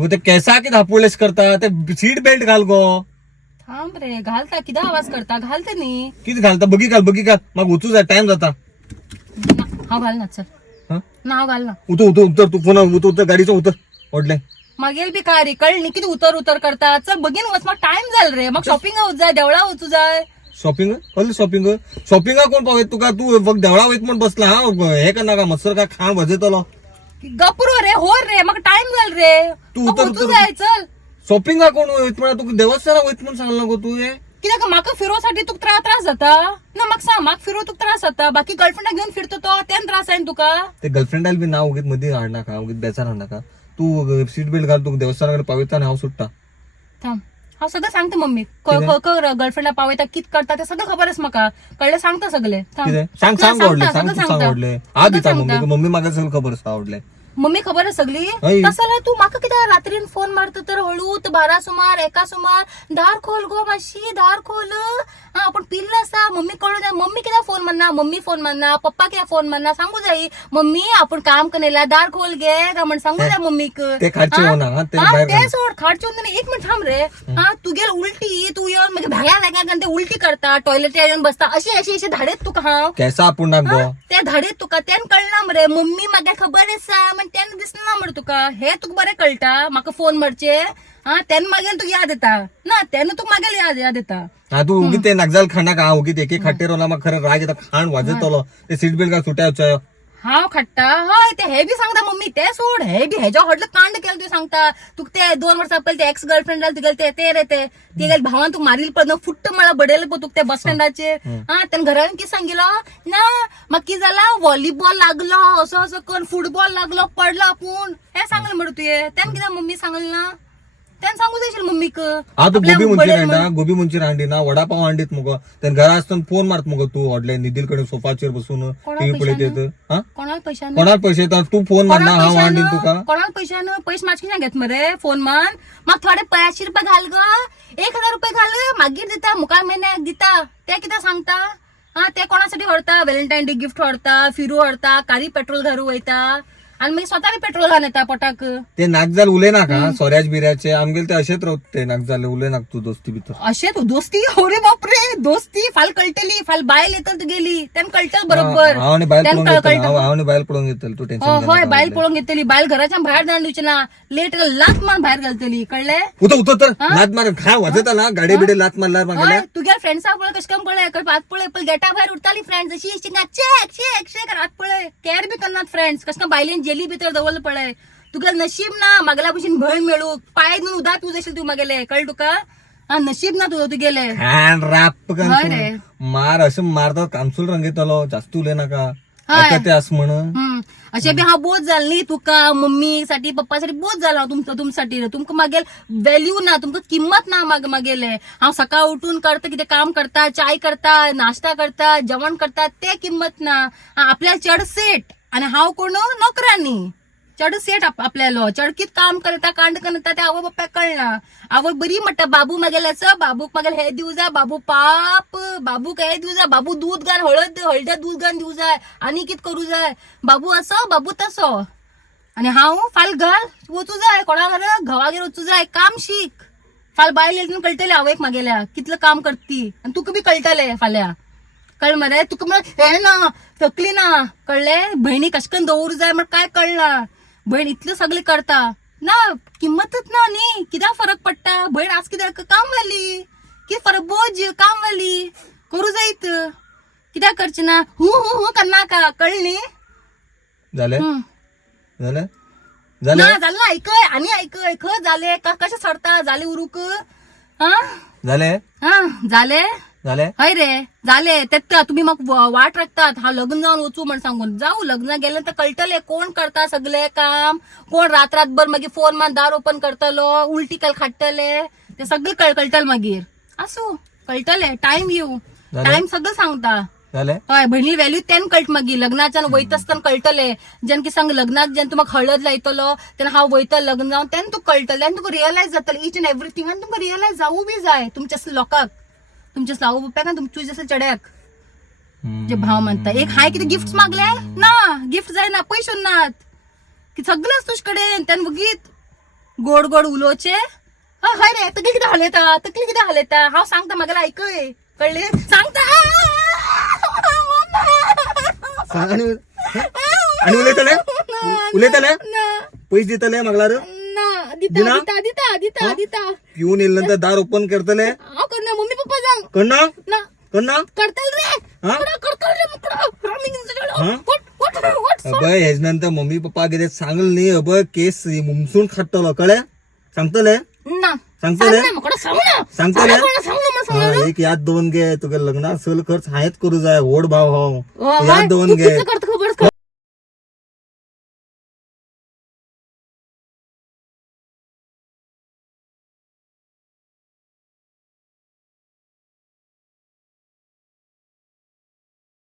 तू ते केसा की धापुलेस करता ते सीट बेल्ट घाल गो. थांब रे, घालता किती आवाज करता, घालते नी. किती घालता बघी घाल मग उचू जा टाइम जाता. हाव घाल ना, चल हा? नाव घाल ना. उतर तू पुन्हा उतर गाडीचं उतर ओढले. मागेल बी काय रे, कळली किती उतर करता. चल बघीन वच, मग टाइम झाल रे. मग शॉपिंग होत जाय, देवळा होत जाय. शॉपिंग कळलं शॉपिंग कोण पाहत तुका तू फक्त देवळा वयत म्हणून बसला. हा हे का नाका मत्सर का खा वजेतलो गपुरो रे, हो रे, मग टाइम झाल रे. तू मग उतर, उतू उतर. जाय, चल. शॉपिंग कोण वयत म्हणा तू देवस्थाना वयत म्हणून सांगला गो तू हे. कित्याक म्हाका फिरोसाठी तुका त्रास जाता ना. म्हाका सांग, म्हाका फिरो तुका त्रास जाता. बाकी गर्लफ्रेंडा घेऊन फिरतो तो त्यान त्रास आहे तुका. ते गर्लफ्रेंडाला बी नाव उगीत मध्ये हाड नाका उगीत बेचार हाड नाका. तू सीट बेल्ट घाल तू देवस्थानाकडे पाविता हाव सुट्टा. थांब, हा सगळं सांगते मम्मी. गर्लफ्रेंडला पावयता कित करता ते सगळं खबरच म्हाका. कळलं, सांगता सगळे. सांग आवडले हा दिता मम्मी मागे सगळं खबर आवडले. मम्मी खबर आहे सगळी. हय. तसं तू म्हाका कित्याक रात्रीन फोन मारता तर हळूत 12 सुमार 1 सुमार. दार खोल गो मातशी, दार खोल. हा, आपण पिल्ल आसा. मम्मी कळू द्या. मम्मी कित्याक फोन मारना, मम्मी फोन मारना, पप्पा कित्याक फोन मारना सांगू जाई. मम्मी आपण काम करेला, दार खोल गे का म्हण सांगू द्या मम्मीक. ते खाडचे हो ना ते बाहेर ते सोड, खाडचे होऊन एक मिनिट थांब रे. हा, तू गेल उलटी, तू येऊन म्हणजे भाग्या लागा ते उलटी करता, टॉयलेट येऊन बसता. अशी धाडेत तुका. हा, कैसा आपण नाक गो त्या धाडेत तुका त्यान कळना मरे. मम्मी म्हाका खबर आसा म्हण त्यान दिसना मरे तुका. हे तुका बरें कळटा म्हाका फोन मारचे. हा, त्यान मागेल तुका याद येता ना. त्यानं तुका मागेल याद येता. हा तू उगीत ते नागजाल खाना का उगीत एक खाटे रोला मग खरं राग येता खाण वाजतलो ते सीट बेल्ट का सुटायचं. हाव खट्टा हय, ते हे बी सांगता मम्मी. ते सोड, हे बी हेच्या हडलं कांड केलं ते सांगता. तुक ते 2 वर्सां पहिले ते एक्स गर्लफ्रेंड ते रे ते गेल भावान तुक मारील पण फुट्ट मला बडेल पण तुक ते बस स्टँडाचे. हा, त्यांनी घरान की सांगितलं ना. मग की झाला व्हॉलीबॉल लागलो, असं कोण फुटबॉल लागलो, पडलो आपण. हे सांगलं म्हणू तुये. त्यान किती मम्मी सांगल ना. त्यान सांगू जायशील मम्मीक. हा तू गोबी मंची रांडी ना वडापाव हांडीत मग त्यांनी घरा असताना फोन मारत मग तू ऑडले निधीलकडे सोफाचेर बसून टीव्ही पळयत येत. हा, कोणाला पैसे येतात तू फोन मारना हा हांडीन तुका. कोणाला पैसे मागची ना घेत मरे फोन मान. मग थोडे 500 रुपये घाल ग, 1000 रुपये घाल. मागीर दिता, मुखार महिन्याक दिता. ते किती सांगता. हा, ते कोणासाठी हडता. व्हॅलेंटाईन डे गिफ्ट हडता, फिरू हडता, कारी पेट्रोल घालू वयता आणि मग स्वतः पेट्रोल घालून येता पोटाक. ते नागजाल उले ना का सोऱ्याच बिऱ्याचे आमगेल ते असेच राहत ते नागजाले उले नाक तू दोस्ती भितर. अशे तू दोस्ती. अरे बापरे, दोस्ती फाल कळटली. फाल बायल येतल तू गेली त्यान कळटल बरोबर. आवने बायल पळून घेतल तू टेन्शन. होय, बायल पळून घेतली. बायल घराच्या बाहेर जाण दिवची ना. लेट लात मार बाहेर घालतली. कळले. उतर लात मार खा वाजता ना गाडी बिडे लात मारल्यार मागेले. तू गेल फ्रेंड्सा पळय कश काम पळय पाच पळय पण गेटा बाहेर उठताली फ्रेंड्स अशी चेक शेक शेक रात पळय. केअर बी करनात फ्रेंड्स. कश बायलेन जेली भितर दवरलं पळय. तुगेल नशीब ना मागला भशेन भळ मेळू. पाय घेऊन उदा तू जशील तू मागेले. कळ तुका. हा, नशीब ना तुझं तू गेले. राप मार असं मारतात कामसूल रंगेतलो जास्त उले नका ते असं म्हण. अशे बी हा बोध झाला नाही तुका. मम्मी साठी पप्पासाठी बोध झाला तुमच्यासाठी. तुमका मागेल व्हॅल्यू ना, तुमका किंमत ना मागेले. हा, सकाळ उठून करता किती काम करता, चाय करता, नाश्ता करता, जेवण करता, ते किंमत ना. आपल्या चढ सेट आणि हाव कोण नोकरांनी. चढ सेट आपल्याला चढकीत काम करता कांड करता ते आवय बाप्पा कळना. आवय बरी म्हणटा बाबू मागेलाच बाबूक मागेल हे दिवू जा. बाबू पाप बाबूक हे दिवू जा. बाबू दूध घाल हळद्या दूध घाल दिवू जाय आणि कित करू जाय. बाबू असं बाबू तसं आणि हाव फाल घाल वचू जाय. कोणा घर घवागेर वचू जाय. काम शिक. फाल बायल कळटले आवयक मागेल्या कितलं काम करती आणि तुका बी कळटले फाल्या. कळ मरे तुका मग हे ना थकली ना. कळले. बहिणी कशकन दवरू जाय मग काय कळना. बहीण इतलं सगळे करता ना. किंमतच ना नी. कित्याक फरक पडटा. बहीण आज कित्याक काम वाली कि फरक बोज काम वाली करू जायत. कित्याक करची ना. हु करना का. कळली. झालं ऐकय आणि ऐकय ख झाले का कशा सरता झाले उरुक. हा झाले हय रे झाले. त्यात तुम्ही मग वाट राखतात. हा, लग्न जाऊन वचू म्हण सांगून जाऊ. लग्न गेलं तर कळटले कोण करता सगळे काम. कोण रातभर मागीर फोन मान दार ओपन करतलो, उलटी काल खाटले ते सगळे कळटल मागीर. असू कळटले. टाइम येऊ टाइम सगळं सांगता. हय, बहिणी व्हॅल्यू त्यान कळट मागीर. लग्नाच्या वयत असताना कळटले. ज्यान की सांग लग्नात ज्यान तुम्हाला हळद लायतलो तेन्ना हांव वयतल लग्न जाऊन त्यान तू कळटले आणि तुका रिअलायज जातले इच अँड एव्हरीथिंग. आणि तुका रिअलायज जाऊ बी जाय तुमच्या लोकांक, तुमच्या साऊ बाप्याक आणि तुमच्या चड्याक जे भाव म्हणता. एक हाय किती गिफ्ट मागले ना. गिफ्ट जाय ना पैसे नात की सगळंच तुझकडे त्यान बघीत गोड गोड उलोचे हाय रे तकली किती हालयता हांव सांगता म्हागेला ऐकय कळले सांगता आणि उलयतले पैसे दितले म्हागला रे दिना? पिऊन येईल नंतर दार ओपन करतले करना मम्मी पप्पा सांग करना करताल रे हा? अब हेच नंतर मम्मी पप्पा कितें सांगल न्ही अब केस मुमसून खाटतलो कळे सांगतले सांगतले सांगतले एक याद दोन घे तुगे लग्नात सल खर्च हायच करू जाय व्हड भाव हो याद दोन घे